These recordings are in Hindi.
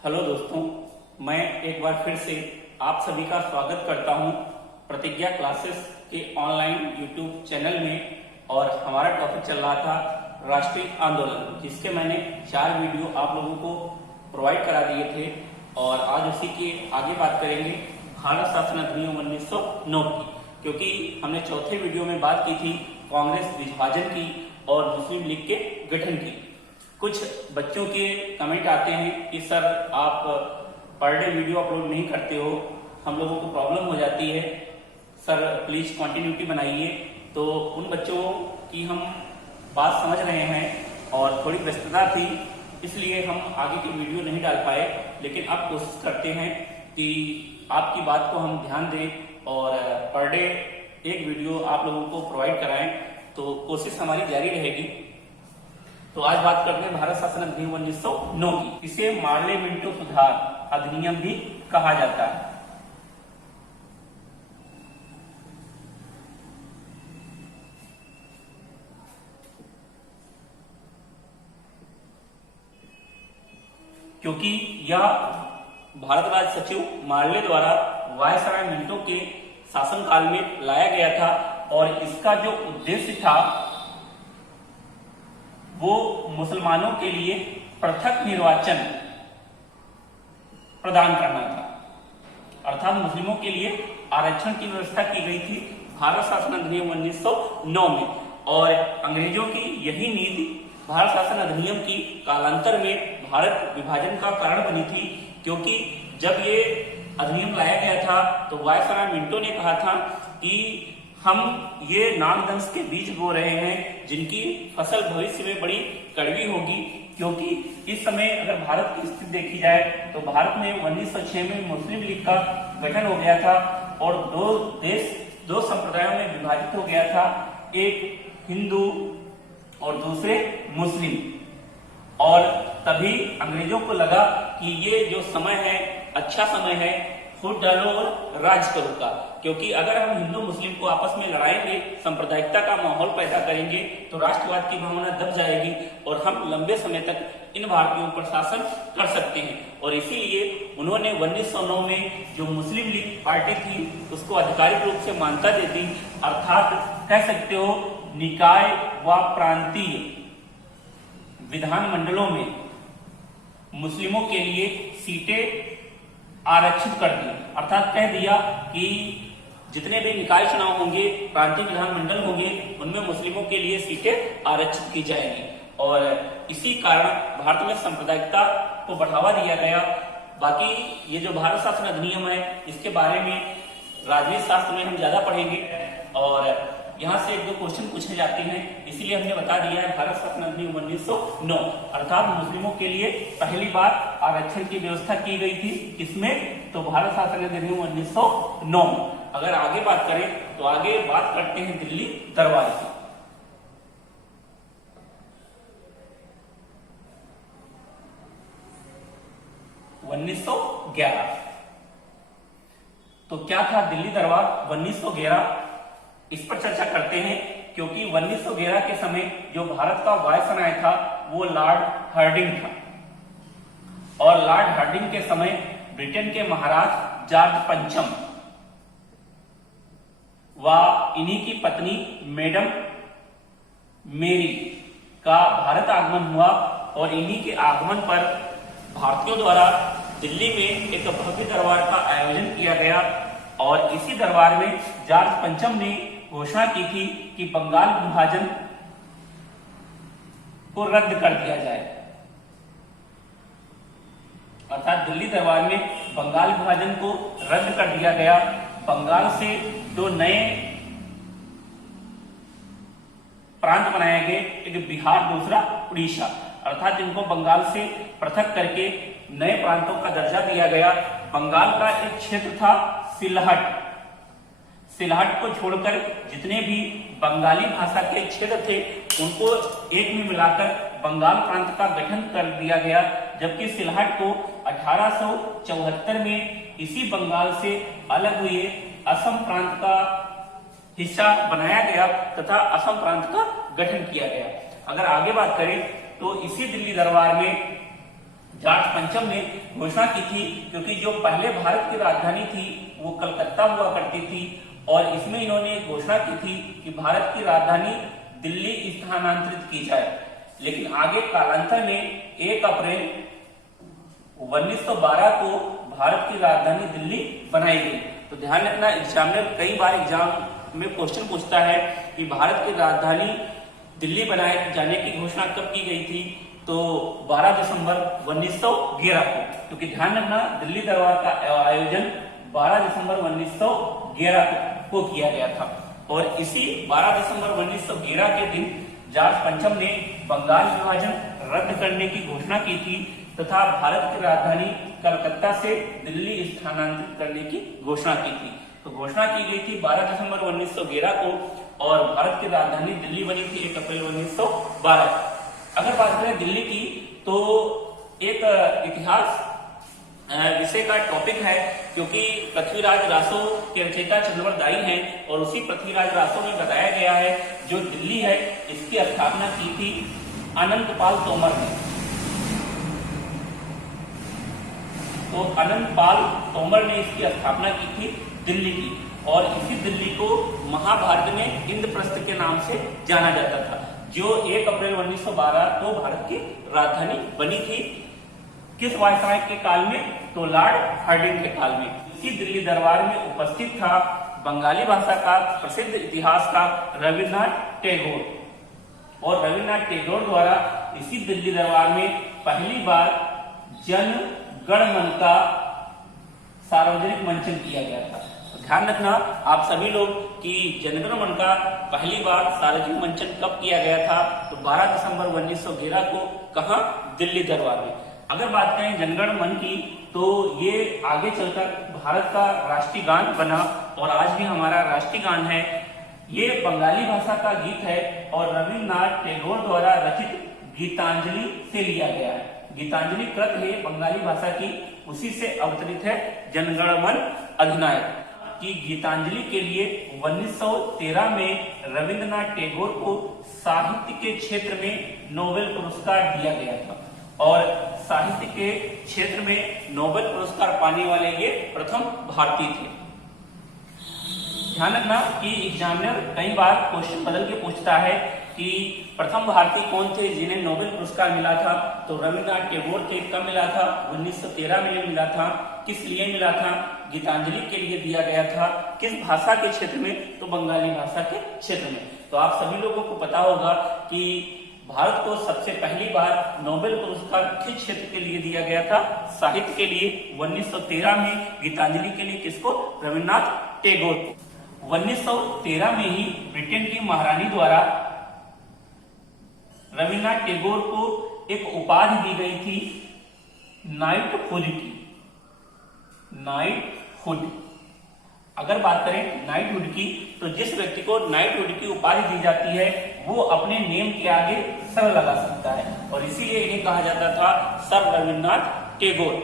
हेलो दोस्तों, मैं एक बार फिर से आप सभी का स्वागत करता हूं प्रतिज्ञा क्लासेस के ऑनलाइन यूट्यूब चैनल में। और हमारा टॉपिक चल रहा था राष्ट्रीय आंदोलन, जिसके मैंने 4 वीडियो आप लोगों को प्रोवाइड करा दिए थे। और आज उसी के आगे बात करेंगे भारत शासन अधिनियम 1909 की, क्योंकि हमने चौथे वीडियो में बात की थी कांग्रेस विभाजन की और मुस्लिम लीग के गठन की। कुछ बच्चों के कमेंट आते हैं कि सर आप पर डे वीडियो अपलोड नहीं करते हो, हम लोगों को प्रॉब्लम हो जाती है, सर प्लीज कंटिन्यूटी बनाइए। तो उन बच्चों की हम बात समझ रहे हैं और थोड़ी व्यस्तता थी, इसलिए हम आगे की वीडियो नहीं डाल पाए। लेकिन अब कोशिश करते हैं कि आपकी बात को हम ध्यान दें और पर डे एक वीडियो आप लोगों को प्रोवाइड कराएं, तो कोशिश हमारी जारी रहेगी। तो आज बात करते हैं भारत शासन अधिनियम 1909 की। इसे मार्ले मिंटो सुधार अधिनियम भी कहा जाता है। क्योंकि यह भारत राज्य सचिव मार्ले द्वारा वायसराय मिंटो के शासनकाल में लाया गया था और इसका जो उद्देश्य था वो मुसलमानों के लिए पृथक निर्वाचन प्रदान करना था, अर्थात मुस्लिमों के लिए आरक्षण की व्यवस्था की गई थी भारत शासन अधिनियम 1909 में। और अंग्रेजों की यही नीति भारत शासन अधिनियम की कालांतर में भारत विभाजन का कारण बनी थी, क्योंकि जब ये अधिनियम लाया गया था तो वायसराय मिंटो ने कहा था कि हम ये नागदंश के बीज बो रहे हैं जिनकी फसल भविष्य में बड़ी कड़वी होगी। क्योंकि इस समय अगर भारत की स्थिति देखी जाए तो भारत में 1906 में मुस्लिम लीग का गठन हो गया था और दो संप्रदायों में विभाजित हो गया था, एक हिंदू और दूसरे मुस्लिम। और तभी अंग्रेजों को लगा कि ये जो समय है अच्छा समय है, फूट डालो और राज करो का। क्योंकि अगर हम हिंदू मुस्लिम को आपस में लड़ाएंगे, सांप्रदायिकता का माहौल पैदा करेंगे, तो राष्ट्रवाद की भावना दब जाएगी और हम लंबे समय तक इन भारतीयों पर शासन कर सकते हैं। और इसीलिए उन्होंने 1909 में जो मुस्लिम लीग पार्टी थी उसको आधिकारिक रूप से मान्यता दे दी, अर्थात कह सकते हो निकाय व प्रांतीय विधानमंडलों में मुस्लिमों के लिए सीटें आरक्षित कर दी। अर्थात कह दिया कि जितने भी निकाय चुनाव होंगे, प्रांतीय विधानमंडल होंगे, उनमें मुस्लिमों के लिए सीटें आरक्षित की जाएंगी। और इसी कारण भारत में सांप्रदायिकता को बढ़ावा दिया गया। बाकी ये जो भारत शासन अधिनियम है इसके बारे में राजनीति शास्त्र में हम ज्यादा पढ़ेंगे और यहाँ से 1-2 क्वेश्चन पूछे जाते हैं, इसीलिए हमने बता दिया है भारत शासन अधिनियम 1909 अर्थात मुस्लिमों के लिए पहली बार आरक्षण की व्यवस्था की गई थी। किसमें? तो भारत शासन अधिनियम 1909 में। अगर आगे बात करें तो आगे बात करते हैं दिल्ली दरबार की। तो क्या था दिल्ली दरबार 1911, इस पर चर्चा करते हैं। क्योंकि 1911 के समय जो भारत का वायसराय था वो लॉर्ड हार्डिंग था और लॉर्ड हार्डिंग के समय ब्रिटेन के महाराज जॉर्ज पंचम व इन्हीं की पत्नी मैडम मेरी का भारत आगमन हुआ और इन्हीं के आगमन पर भारतीयों द्वारा दिल्ली में एक भव्य दरबार का आयोजन किया गया। और इसी दरबार में जॉर्ज पंचम ने घोषणा की थी कि बंगाल विभाजन को रद्द कर दिया जाए, अर्थात दिल्ली दरबार में बंगाल विभाजन को रद्द कर दिया गया। बंगाल से 2 नए प्रांत बनाए गए, एक बिहार दूसरा उड़ीसा, अर्थात जिनको बंगाल से पृथक करके नए प्रांतों का दर्जा दिया गया। बंगाल का एक क्षेत्र था सिलहट को छोड़कर जितने भी बंगाली भाषा के क्षेत्र थे उनको एक में मिलाकर बंगाल प्रांत का गठन कर दिया गया। जबकि सिलहट को 1874 में इसी बंगाल से अलग हुए असम प्रांत का हिस्सा बनाया गया तथा असम प्रांत का गठन किया गया। अगर आगे बात करें तो इसी दिल्ली दरबार में जॉर्ज पंचम ने घोषणा की थी, क्योंकि जो पहले भारत की राजधानी थी वो कलकत्ता हुआ करती थी, और इसमें इन्होंने घोषणा की थी कि भारत की राजधानी दिल्ली स्थानांतरित की जाए। लेकिन आगे कालांतर में 1 अप्रैल 1912 को भारत की राजधानी दिल्ली बनाई गई। तो ध्यान रखना, एग्जामिनर कई बार एग्जाम में क्वेश्चन पूछता है कि भारत की राजधानी दिल्ली बनाए जाने की घोषणा कब की गई थी, तो 12 दिसंबर 1911 को, क्योंकि ध्यान रखना दिल्ली दरबार का आयोजन 12 दिसंबर 1911 को किया गया था। और इसी 12 दिसंबर 1911 के दिन जॉर्ज पंचम ने बंगाल विभाजन रद्द करने की घोषणा की थी तथा भारत की राजधानी कलकत्ता से दिल्ली स्थानांतरित करने की घोषणा की थी। तो घोषणा की गई थी 12 दिसंबर 1911 को, और भारत की राजधानी दिल्ली बनी थी 1 अप्रैल 1912। अगर बात करें दिल्ली की, तो एक इतिहास विषय का टॉपिक है, क्योंकि पृथ्वीराज रासो के रचयिता चंद्रवत दाई हैं, और उसी पृथ्वीराज रासो में बताया गया है जो दिल्ली है इसकी स्थापना की थी अनंतपाल तोमर ने। तो अनंतपाल तोमर ने इसकी स्थापना की थी दिल्ली की, और इसी दिल्ली को महाभारत में इंद्रप्रस्थ के नाम से जाना जाता था, जो 1 अप्रैल 1912 को भारत की राजधानी बनी थी। किस वायसराय के काल में, तो लॉर्ड हार्डिंग के काल में। इसी दिल्ली दरबार में उपस्थित था बंगाली भाषा का प्रसिद्ध इतिहासकार रविन्द्रनाथ टैगोर, और रविन्द्रनाथ टैगोर द्वारा इसी दिल्ली दरबार में पहली बार जन गण मन का सार्वजनिक मंचन किया गया था। ध्यान रखना आप सभी लोग कि जनगण मन का पहली बार सार्वजनिक मंचन कब किया गया था, तो 12 दिसंबर 1911 को, कहां, दिल्ली दरबार में। अगर बात करें जनगण मन की, तो ये आगे चलकर भारत का राष्ट्रीय गान बना, और आज भी हमारा राष्ट्रीय गान है। ये बंगाली भाषा का गीत है और रविन्द्रनाथ टैगोर द्वारा रचित गीतांजलि से लिया गया है। गीतांजलि कृत है बंगाली भाषा की, उसी से अवतरित है जनगण मन अधिनायक की। गीतांजलि के लिए 1913 में रविन्द्रनाथ टैगोर को साहित्य के क्षेत्र में नोबेल पुरस्कार दिया गया था, और साहित्य के क्षेत्र में नोबेल पुरस्कार पाने वाले ये प्रथम भारतीय थे। ध्यान रखना कि एग्जामिनर कई बार क्वेश्चन बदल के पूछता है कि प्रथम भारतीय कौन थे जिन्हें नोबेल पुरस्कार मिला था, तो रविन्द्रनाथ टैगोर थे। कब मिला था, 1913 में मिला था। किस लिए मिला था, गीतांजलि के लिए दिया गया था। किस भाषा के क्षेत्र में, तो बंगाली भाषा के क्षेत्र में। तो आप सभी लोगों को पता होगा कि भारत को सबसे पहली बार नोबेल पुरस्कार किस क्षेत्र के लिए दिया गया था, साहित्य के लिए। 1913 में गीतांजलि के लिए किसको, रविन्द्रनाथ टैगोर को। 1913 में ही ब्रिटेन की महारानी द्वारा रविन्द्रनाथ टैगोर को एक उपाधि दी गई थी नाइटहुड की। नाइटहुड, अगर बात करें नाइटहुड की, तो जिस व्यक्ति को नाइटहुड की उपाधि दी जाती है वो अपने नेम के आगे सर लगा सकता है, और इसीलिए इन्हें कहा जाता था सर रविन्द्रनाथ टैगोर।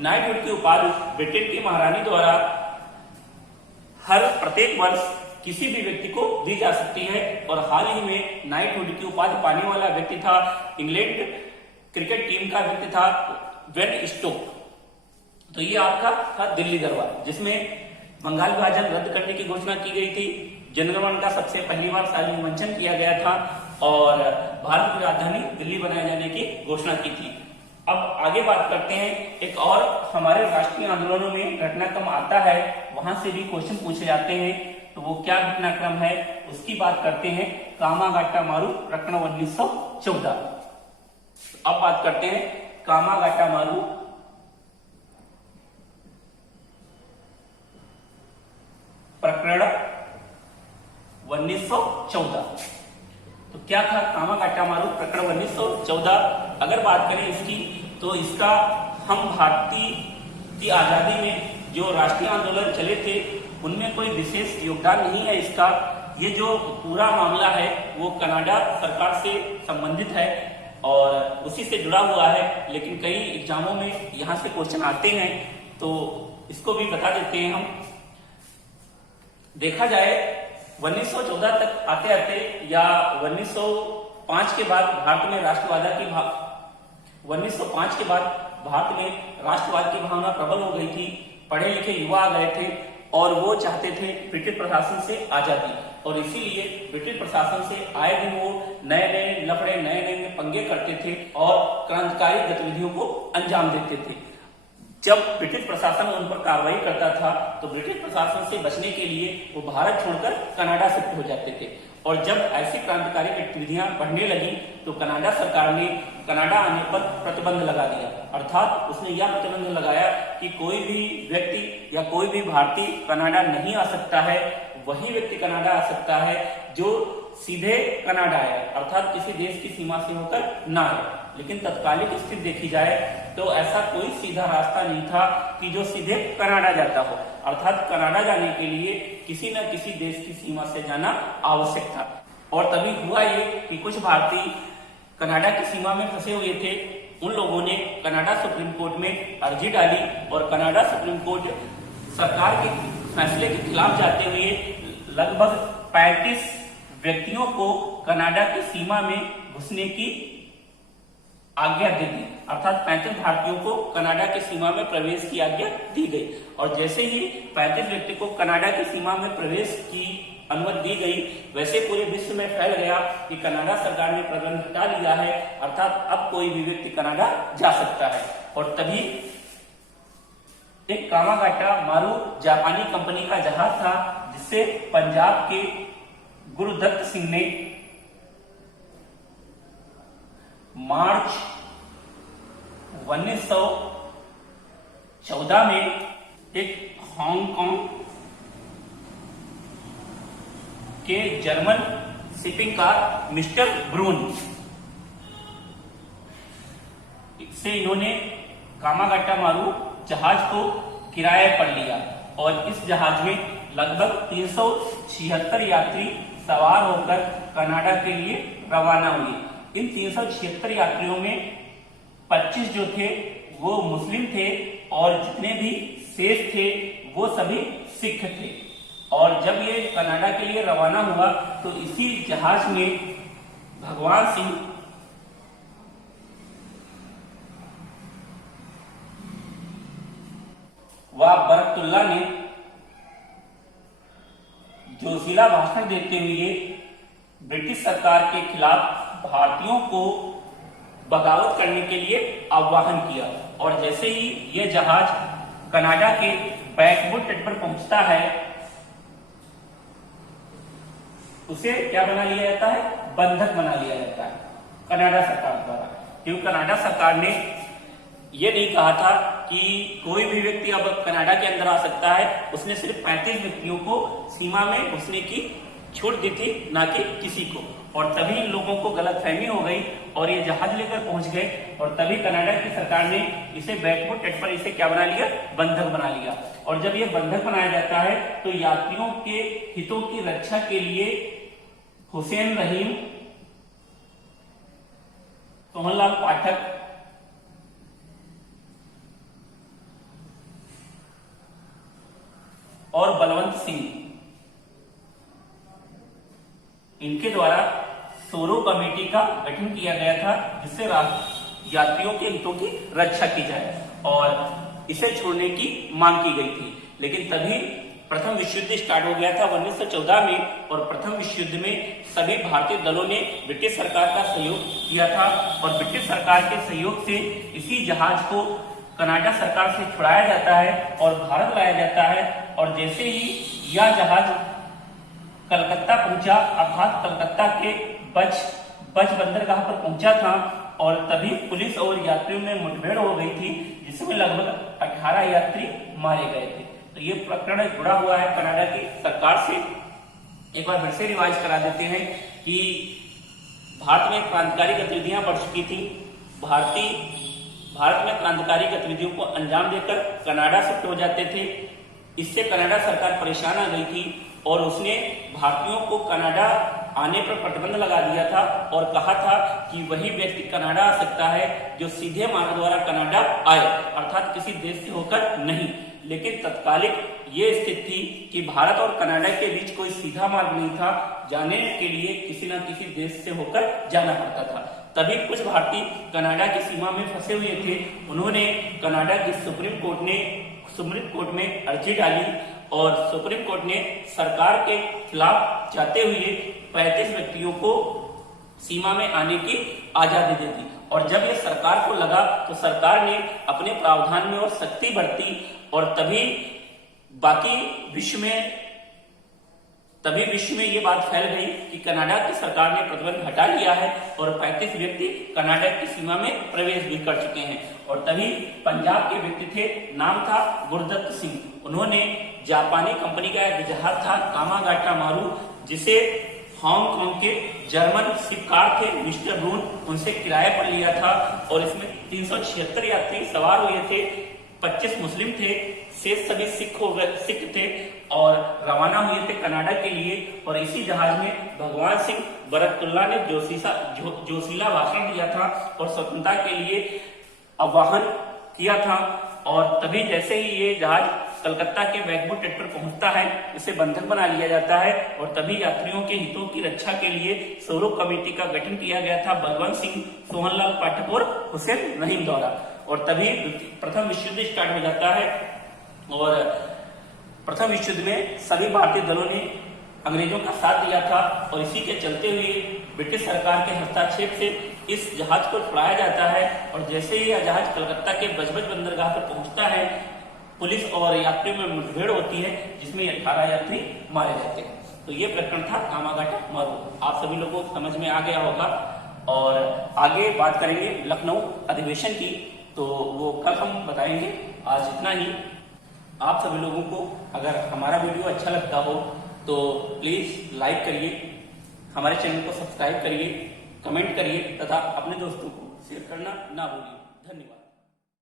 नाइटहुड की उपाधि ब्रिटेन की महारानी द्वारा हर प्रत्येक वर्ष किसी भी व्यक्ति को दी जा सकती है, और हाल ही में नाइटहुड की उपाधि पाने वाला व्यक्ति था, इंग्लैंड क्रिकेट टीम का व्यक्ति था बेन स्टोक्स। तो ये आपका था दिल्ली दरबार, जिसमें बंगाल विभाजन रद्द करने की घोषणा की गई थी, जनगण मन का सबसे पहली बार सार्वजनिक मंचन किया गया था, और भारत की राजधानी दिल्ली बनाए जाने की घोषणा की थी। अब आगे बात करते हैं, एक और हमारे राष्ट्रीय आंदोलनों में घटनाक्रम आता है, वहां से भी क्वेश्चन पूछे जाते हैं। तो वो क्या घटनाक्रम है, उसकी बात करते हैं। कामागाटा मारू प्रकरण 1914। अब बात करते हैं कामागाटा मारू प्रकरण 1914। तो क्या था कामागाटा मारू प्रकरण 1914? अगर बात करें इसकी, तो इसका हम भारतीय की आजादी में जो राष्ट्रीय आंदोलन चले थे उनमें कोई विशेष योगदान नहीं है इसका। ये जो पूरा मामला है वो कनाडा सरकार से संबंधित है और उसी से जुड़ा हुआ है, लेकिन कई एग्जामों में यहाँ से क्वेश्चन आते हैं, तो इसको भी बता देते हैं हम। देखा जाए 1914 तक आते आते या 1905 के बाद भारत में राष्ट्रवाद की 1905 के बाद भारत में राष्ट्रवाद की भावना प्रबल हो गई थी, पढ़े लिखे युवा आ गए थे और वो चाहते थे ब्रिटिश प्रशासन से आजादी, और इसीलिए ब्रिटिश प्रशासन से आए दिन वो नए नए लफड़े, नए नए पंगे करते थे और क्रांतिकारी गतिविधियों को अंजाम देते थे। जब ब्रिटिश प्रशासन उन पर कार्रवाई करता था तो ब्रिटिश प्रशासन से बचने के लिए वो भारत छोड़कर कनाडा शिफ्ट हो जाते थे, और जब ऐसी क्रांतिकारी गतिविधियां बढ़ने लगी तो कनाडा सरकार ने कनाडा आने पर प्रतिबंध लगा दिया। अर्थात उसने यह प्रतिबंध लगाया कि कोई भी व्यक्ति या कोई भी भारतीय कनाडा नहीं आ सकता है, वही व्यक्ति कनाडा आ सकता है जो सीधे कनाडा आए, अर्थात किसी देश की सीमा से होकर ना आए। लेकिन तत्कालिक स्थिति देखी जाए तो ऐसा कोई सीधा रास्ता नहीं था कि जो सीधे कनाडा जाता हो, अर्थात कनाडा जाने के लिए किसी न किसी देश की सीमा से जाना आवश्यक था। और तभी हुआ ये कि कुछ भारतीय कनाडा की सीमा में फंसे हुए थे, उन लोगों ने कनाडा सुप्रीम कोर्ट में अर्जी डाली और कनाडा सुप्रीम कोर्ट सरकार के फैसले के खिलाफ जाते हुए लगभग 35 व्यक्तियों को कनाडा की सीमा में घुसने की आज्ञा दे दी, अर्थात 35 भारतीयों को कनाडा की सीमा में प्रवेश की आज्ञा दी गई। और जैसे ही 35 व्यक्ति को कनाडा की सीमा में प्रवेश की अनुमति दी गई, वैसे पूरे विश्व में फैल गया कि कनाडा सरकार ने प्रतिबंध हटा लिया है, अर्थात अब कोई भी व्यक्ति कनाडा जा सकता है। और तभी एक कामागाटा मारू जापानी कंपनी का जहाज था, जिससे पंजाब के गुरुदत्त सिंह ने मार्च 1914 में एक हांगकांग के जर्मन शिपिंग कार मिस्टर ब्रून से इन्होंने कामागाटा मारू जहाज को किराए पर लिया और इस जहाज में लगभग 376 यात्री सवार होकर कनाडा के लिए रवाना हुए। इन 376 यात्रियों में 25 जो थे वो मुस्लिम थे और जितने भी शेष थे वो सभी सिख थे। और जब ये कनाडा के लिए रवाना हुआ तो इसी जहाज में भगवान सिंह व बरकतुल्ला ने जोशीला भाषण देते हुए ब्रिटिश सरकार के खिलाफ भारतीयों को बगावत करने के लिए आह्वान किया। और जैसे ही यह जहाज कनाडा के बैकवुड तट पर पहुंचता है, उसे क्या बना लिया जाता है? बंधक बना लिया जाता है कनाडा सरकार द्वारा, क्योंकि कनाडा सरकार ने यह नहीं कहा था कि कोई भी व्यक्ति अब कनाडा के अंदर आ सकता है, उसने सिर्फ 35 व्यक्तियों को सीमा में घुसने की छूट दी थी, ना कि किसी को। और तभी लोगों को गलतफहमी हो गई और ये जहाज लेकर पहुंच गए, और तभी कनाडा की सरकार ने इसे बैकवुड तट पर इसे क्या बना लिया? बंधक बना लिया। और जब ये बंधक बनाया जाता है तो यात्रियों के हितों की रक्षा के लिए हुसैन रहीम, सोहनलाल पाठक और बलवंत सिंह, इनके द्वारा सोरो कमेटी का गठन किया गया था, जिससे यात्रियों के हितों की रक्षा की जाए और इसे छोड़ने की मांग की गई थी। लेकिन तभी प्रथम विश्व युद्ध स्टार्ट हो गया था 1914 में, और प्रथम विश्व युद्ध में सभी भारतीय दलों ने ब्रिटिश सरकार का सहयोग किया था और ब्रिटिश सरकार के सहयोग से इसी जहाज को कनाडा सरकार से छुड़ाया जाता है और भारत लाया जाता है। और जैसे ही यह जहाज कलकत्ता पहुंचा, अर्थात कलकत्ता के बच बंदरगाह पर पहुंचा था, और तभी पुलिस और यात्रियों में मुठभेड़ हो गई थी, जिसमें लगभग 18 यात्री मारे गए थे। तो ये प्रकरण जुड़ा हुआ है कनाडा की सरकार से। एक बार फिर से रिवाइज करा देते हैं कि भारत में क्रांतिकारी गतिविधियां बढ़ चुकी थी। भारत में क्रांतिकारी गतिविधियों को अंजाम देकर कनाडा शिफ्ट हो जाते थे। इससे कनाडा सरकार परेशान आ गई थी और उसने भारतीयों को कनाडा आने पर प्रतिबंध लगा दिया था और कहा था कि वही व्यक्ति कनाडा आ सकता है जो सीधे मार्ग द्वारा कनाडा आए, अर्थात किसी देश से होकर नहीं। लेकिन तत्कालिक ये स्थिति थी कि भारत और कनाडा के बीच कोई सीधा मार्ग नहीं था, जाने के लिए किसी न किसी देश से होकर जाना पड़ता था। तभी कुछ भारतीय कनाडा की सीमा में फंसे हुए थे। उन्होंने कनाडा की सुप्रीम कोर्ट में अर्जी डाली और सुप्रीम कोर्ट ने सरकार के खिलाफ जाते हुए 35 व्यक्तियों को सीमा में आने की आजादी दे दी। और जब ये सरकार को लगा तो सरकार ने अपने प्रावधान में और सख्ती बरती और तभी विश्व में ये बात फैल गई कि कनाडा की सरकार ने प्रतिबंध हटा लिया है और 35 व्यक्ति कनाडा की सीमा में प्रवेश भी कर चुके हैं। और तभी पंजाब के व्यक्ति थे, नाम था गुरदत्त सिंह। उन्होंने जापानी कंपनी का एक जहाज था कामागाटा मारू, जिसे हांगकांग के जर्मन शिपकार थे मिस्टर ब्रून, उनसे किराए पर लिया था और इसमें 376 यात्री सवार हुए थे। 25 मुस्लिम थे, शेष सभी सिख थे और रवाना हुए थे कनाडा के लिए। और इसी जहाज में भगवान सिंह बरकतुल्ला ने जोशीला भाषण दिया था और स्वतंत्रता के लिए आह्वान किया था। और तभी जैसे ही ये जहाज कलकत्ता के बैकबू तट पर पहुंचता है, इसे बंधक बना लिया जाता है और तभी यात्रियों के हितों की रक्षा के लिए स्वरूप कमेटी का गठन किया गया था बलवंत सिंह, सोहनलाल पाठक और हुसैन रहीम द्वारा। और तभी प्रथम विश्व युद्ध स्टार्ट हो जाता है और प्रथम विश्व युद्ध में सभी भारतीय दलों ने अंग्रेजों का साथ दिया था और इसी के चलते हुए ब्रिटिश सरकार के हस्तक्षेप से इस जहाज को छुड़ाया जाता है। और जैसे ही यह जहाज कलकत्ता के बजबज बंदरगाह पर पहुंचता है, पुलिस और यात्रियों में मुठभेड़ होती है जिसमें 18 यात्री मारे जाते हैं। तो ये प्रकरण था कामागाटा मारू। आप सभी लोगों को समझ में आ गया होगा। और आगे बात करेंगे लखनऊ अधिवेशन की, तो वो कल हम बताएंगे। आज इतना ही। आप सभी लोगों को अगर हमारा वीडियो अच्छा लगता हो तो प्लीज लाइक करिए, हमारे चैनल को सब्सक्राइब करिए, कमेंट करिए तथा अपने दोस्तों को शेयर करना ना भूलिए। धन्यवाद।